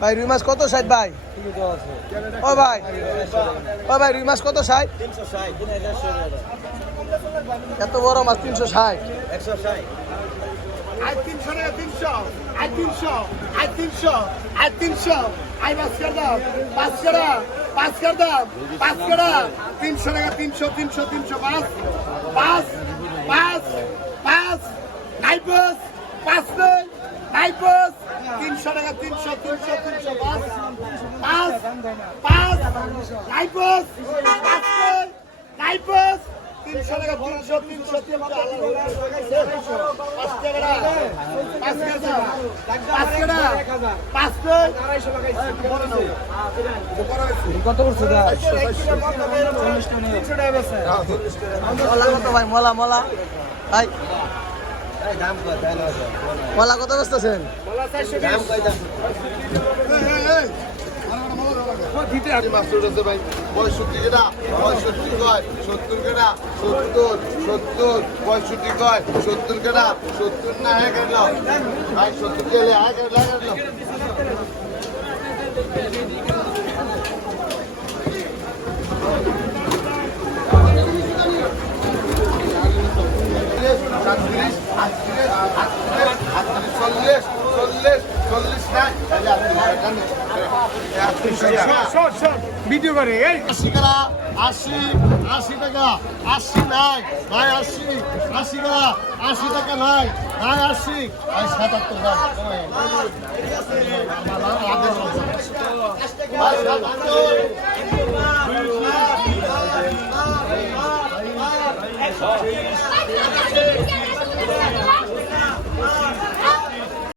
ভাই রুই মাছ কত 60 ভাই? ও ভাই, ও ভাই রুই মাছ কত 60? এত বড় মাছ 360, 160 আই 300 টাকা 300 আই 300 আই 300 আই 300 আই বাস কর দাও 5 টাকা 5 কর দাও 5 টাকা 300 টাকা 300 300 300 5 5 5 নাইপস 5 নাইপস 300 টাকা 300 300 300 5 5 নাইপস 5 নাইপস 300 টাকা 300 300 300 কত করছে মলা কত ভাই? মলা মলা ভাই মলা কত বেচতেছেন? ভাই 65 কেনা 65 কয় 70 কেনা 70 70 65 কয় 70 কেনা 70 না হয়ে গেল ভাই 70 গেলে আগে লাগালো ভিডিও করে 80 টাকা 80 টাকা 80 নাই ভাই 80 টাকা 80 টাকা নাই ভাই 80 ভাই 77 ভাই